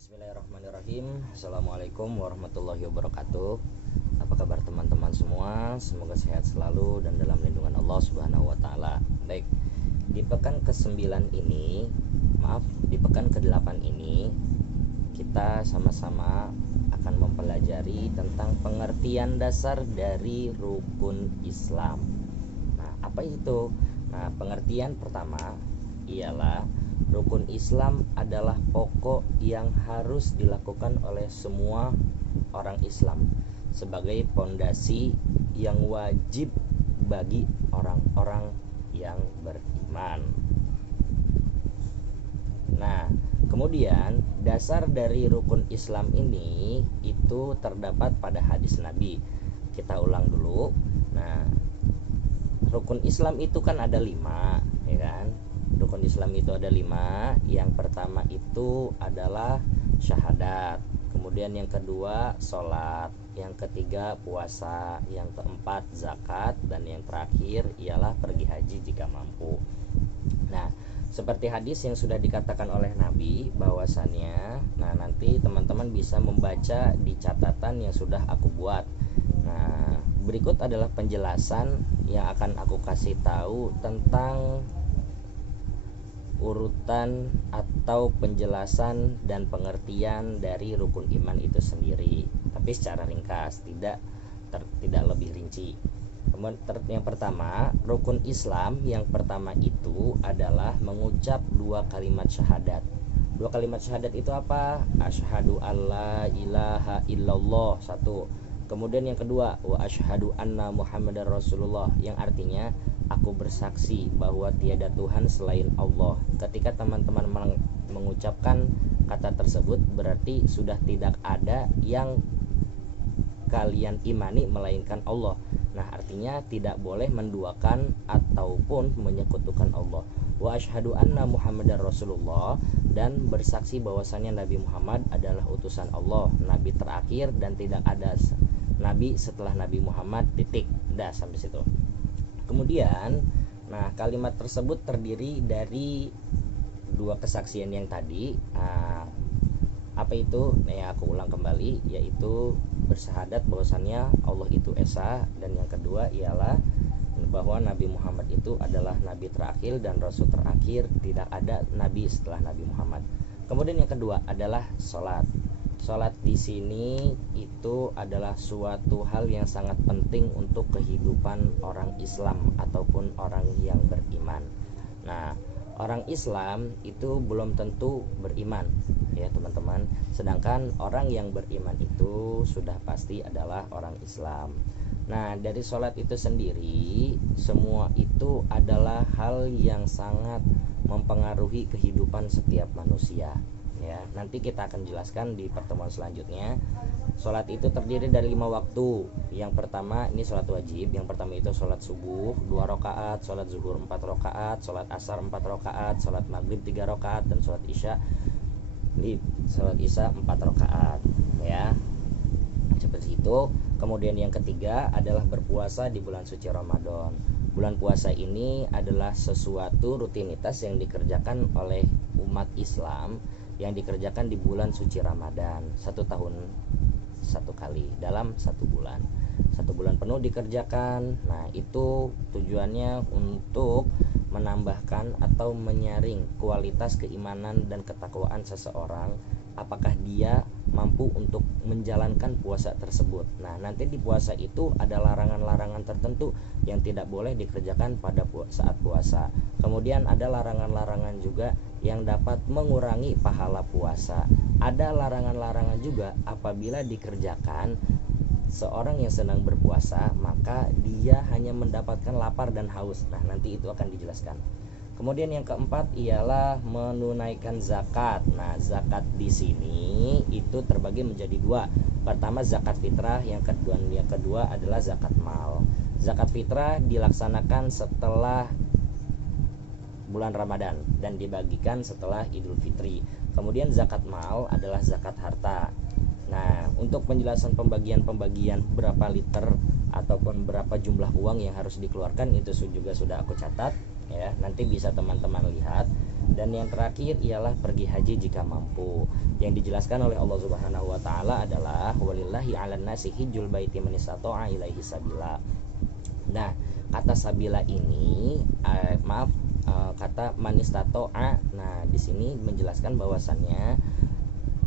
Bismillahirrahmanirrahim. Assalamualaikum warahmatullahi wabarakatuh. Apa kabar teman-teman semua? Semoga sehat selalu dan dalam lindungan Allah Subhanahu wa taala. Baik. Di pekan ke-9 ini, di pekan ke-8 ini kita sama-sama akan mempelajari tentang pengertian dasar dari rukun Islam. Nah, apa itu? Nah, pengertian pertama ialah rukun Islam adalah pokok yang harus dilakukan oleh semua orang Islam sebagai pondasi yang wajib bagi orang-orang yang beriman. Nah, kemudian dasar dari rukun Islam ini itu terdapat pada hadis Nabi. Kita ulang dulu. Nah, rukun Islam itu kan ada 5, ya kan? Rukun Islam itu ada 5. Yang pertama itu adalah syahadat. Kemudian yang kedua sholat. Yang ketiga puasa. Yang keempat zakat. Dan yang terakhir ialah pergi haji jika mampu. Nah, seperti hadis yang sudah dikatakan oleh Nabi bahwasannya, nah nanti teman-teman bisa membaca di catatan yang sudah aku buat. Nah, berikut adalah penjelasan yang akan aku kasih tahu tentang urutan atau penjelasan dan pengertian dari rukun iman itu sendiri, tapi secara ringkas, tidak lebih rinci. Yang pertama, rukun Islam yang pertama itu adalah mengucap 2 kalimat syahadat. 2 kalimat syahadat itu apa? Asyhadu alla ilaha illallah, 1. Kemudian yang kedua, wa asyhadu anna Muhammadar Rasulullah, yang artinya aku bersaksi bahwa tiada Tuhan selain Allah. Ketika teman-teman mengucapkan kata tersebut, berarti sudah tidak ada yang kalian imani melainkan Allah. Nah, artinya tidak boleh menduakan ataupun menyekutukan Allah. Wa asyhadu anna Muhammadar Rasulullah, dan bersaksi bahwasannya Nabi Muhammad adalah utusan Allah, nabi terakhir, dan tidak ada nabi setelah Nabi Muhammad, titik. Dah sampai situ. Kemudian, nah kalimat tersebut terdiri dari 2 kesaksian yang tadi. Apa itu? Nah, aku ulang kembali, yaitu bersyahadat bahwasannya Allah itu esa, dan yang kedua ialah bahwa Nabi Muhammad itu adalah nabi terakhir dan rasul terakhir, tidak ada nabi setelah Nabi Muhammad. Kemudian yang kedua adalah sholat. Sholat di sini itu adalah suatu hal yang sangat penting untuk kehidupan orang Islam ataupun orang yang beriman. Nah, orang Islam itu belum tentu beriman, ya teman-teman. Sedangkan orang yang beriman itu sudah pasti adalah orang Islam. Nah, dari sholat itu sendiri, semua itu adalah hal yang sangat mempengaruhi kehidupan setiap manusia. Ya, nanti kita akan jelaskan di pertemuan selanjutnya. Sholat itu terdiri dari 5 waktu. Yang pertama ini sholat wajib. Yang pertama itu sholat subuh 2 rakaat, sholat zuhur 4 rakaat, sholat asar 4 rakaat, sholat maghrib 3 rakaat, dan sholat isya 4 rakaat. Ya, seperti itu. Kemudian yang ketiga adalah berpuasa di bulan suci Ramadan. Bulan puasa ini adalah sesuatu rutinitas yang dikerjakan oleh umat Islam, yang dikerjakan di bulan suci Ramadan, 1 tahun 1 kali dalam 1 bulan. 1 bulan penuh dikerjakan. Nah, itu tujuannya untuk menambahkan atau menyaring kualitas keimanan dan ketakwaan seseorang, apakah dia mampu untuk menjalankan puasa tersebut. Nah, nanti di puasa itu ada larangan-larangan tertentu yang tidak boleh dikerjakan pada saat puasa. Kemudian ada larangan-larangan juga yang dapat mengurangi pahala puasa. Ada larangan-larangan juga apabila dikerjakan seorang yang sedang berpuasa, maka dia hanya mendapatkan lapar dan haus. Nah, nanti itu akan dijelaskan. Kemudian yang keempat ialah menunaikan zakat. Nah, zakat di sini itu terbagi menjadi 2. Pertama zakat fitrah, yang kedua adalah zakat mal. Zakat fitrah dilaksanakan setelah bulan Ramadan dan dibagikan setelah Idul Fitri. Kemudian zakat mal adalah zakat harta. Nah, untuk penjelasan pembagian berapa liter ataupun berapa jumlah uang yang harus dikeluarkan itu juga sudah aku catat, ya. Nanti bisa teman-teman lihat Dan yang terakhir ialah pergi haji jika mampu. Yang dijelaskan oleh Allah Subhanahu wa taala adalah walillahi 'alan nasi hijjul baiti man istata'a ilaihi sabila. Nah, kata sabila ini kata man istata'a. Nah, di sini menjelaskan bahwasannya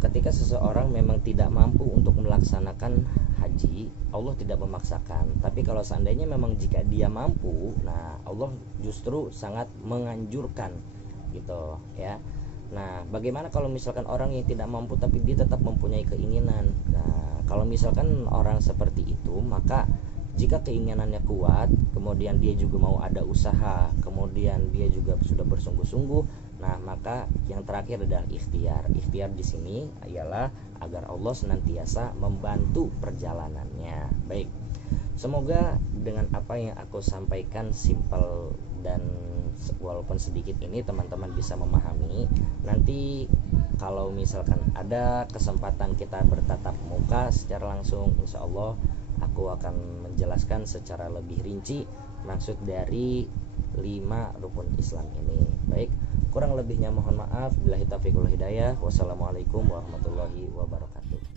ketika seseorang memang tidak mampu untuk melaksanakan haji, Allah tidak memaksakan. Tapi kalau seandainya memang jika dia mampu, nah Allah justru sangat menganjurkan gitu ya. Nah, bagaimana kalau misalkan orang yang tidak mampu tapi dia tetap mempunyai keinginan? Nah, kalau misalkan orang seperti itu, maka jika keinginannya kuat, kemudian dia juga mau ada usaha, kemudian dia juga sudah bersungguh-sungguh, nah maka yang terakhir adalah ikhtiar. Ikhtiar di sini ialah agar Allah senantiasa membantu perjalanannya. Baik. Semoga dengan apa yang aku sampaikan simpel dan walaupun sedikit ini teman-teman bisa memahami. Nanti kalau misalkan ada kesempatan kita bertatap muka secara langsung, insya Allah aku akan menjelaskan secara lebih rinci maksud dari 5 rukun Islam ini. Baik, kurang lebihnya mohon maaf. Billahi taufiq wal hidayah. Wassalamualaikum warahmatullahi wabarakatuh.